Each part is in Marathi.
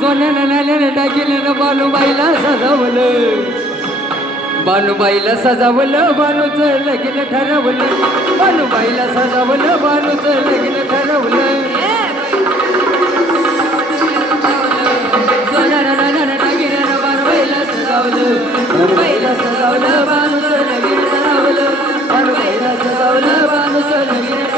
सोन्यानं नाण्यानं दागिन्यानं बानूबाईला सजवलं. बानूबाईला सजावलं बानूचं लग्न ठरवलं. बानूबाईला सजावलं बानूचं लग्न ठरवलं. सोन्यानं नाण्यानं दागिन्यानं बानूबाईला सजावलं. बानूबाईला सजावलं बानूचं लगीन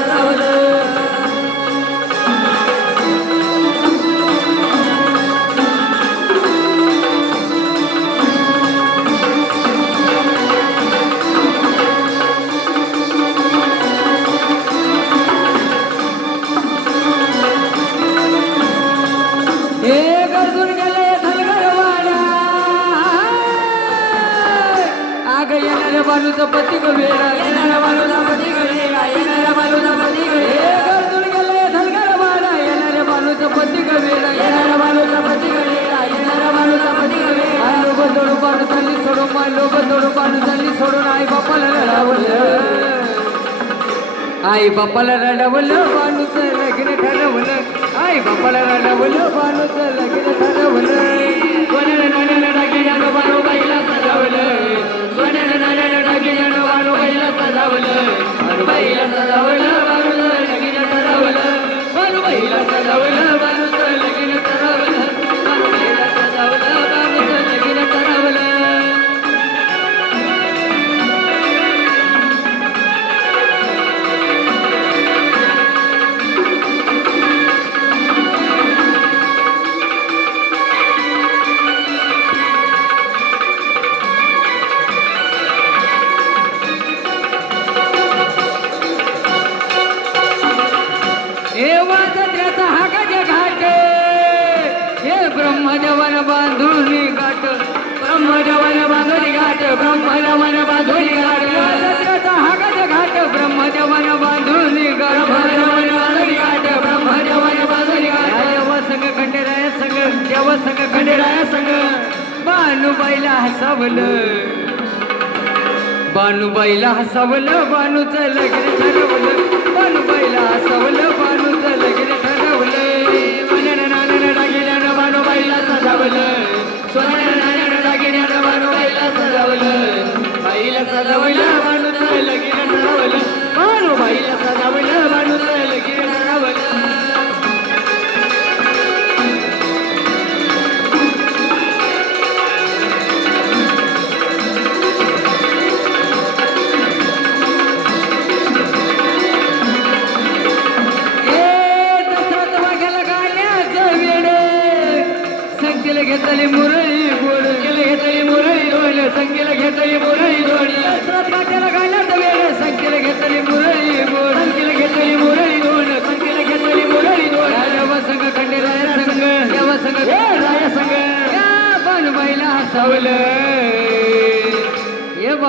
बालूचा पती वेळा येणाऱ्या बालूचा पती वेळा येणाऱ्या बालूचा पती हे गरजून गेले धनगरवाड्या येणाऱ्या बालूचा पती वेळा येणाऱ्या बालूचा पती वेळा येणाऱ्या बालूचा पती लोक पाडू चालली सोडून मा लोक जोडून पाडू चालली सोडून आई बापाला लढावलं आई बापाला रडवलं बानूचं लग्न ठरवलं. आई बापाला रडवलं बानूचं लग्न ठरवलं. बानूबाईला सजावलं बानूचं सजावलं. हे वाजत्र्याचा हा गज घाट. हे ब्रह्मजवन बांधुनी घाट. ब्रह्मजवन बांधुनी घाट. ब्रह्मजवन बांधुनी घाट. वाजत्र्याचा हा गज घाट. ब्रह्मजवन बांधुनी घाट. ब्रह्मजवन बांधुनी घाट. ब्रह्मजवन बांधुनी घाट. देव संग खंडेराया संग. देव संग खंडेराया संग. बानुबाईला हसवलं. बानूबाईला हसवलं. बानूचं लग्न ठरवलं. बानूबाईला दागिन्यानं बानूबाईला सजावलं. बाईला सजावलं बानूचं लग्न ठरवलं बानूबाईला सजावलं बानूचं लग्न ठरवलं ए दसरा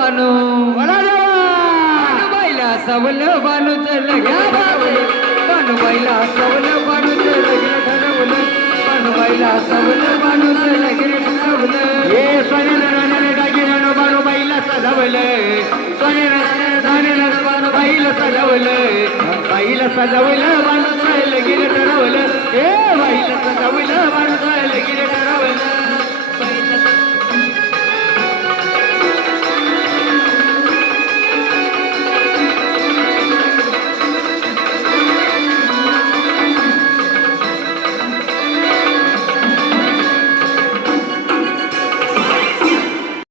ये बानू मला देवा बानूबाईला हसवलं बानूचं लग्न ठरवलं बानूबाईला हसवलं बानूचं लग्न ठरवलं बानूबाईला हसवलं बानूचं लग्न ठरवलं हे सोन्यानं नाण्यानं दागिन्यानं बानूबाईला सजवलं. सोन्यानं नाण्यानं दागिन्यानं बानूबाईला सजवलं. बाईला सजवलं बानूचं लगीन ठरवलं हे बाईला सजवलं बानूचं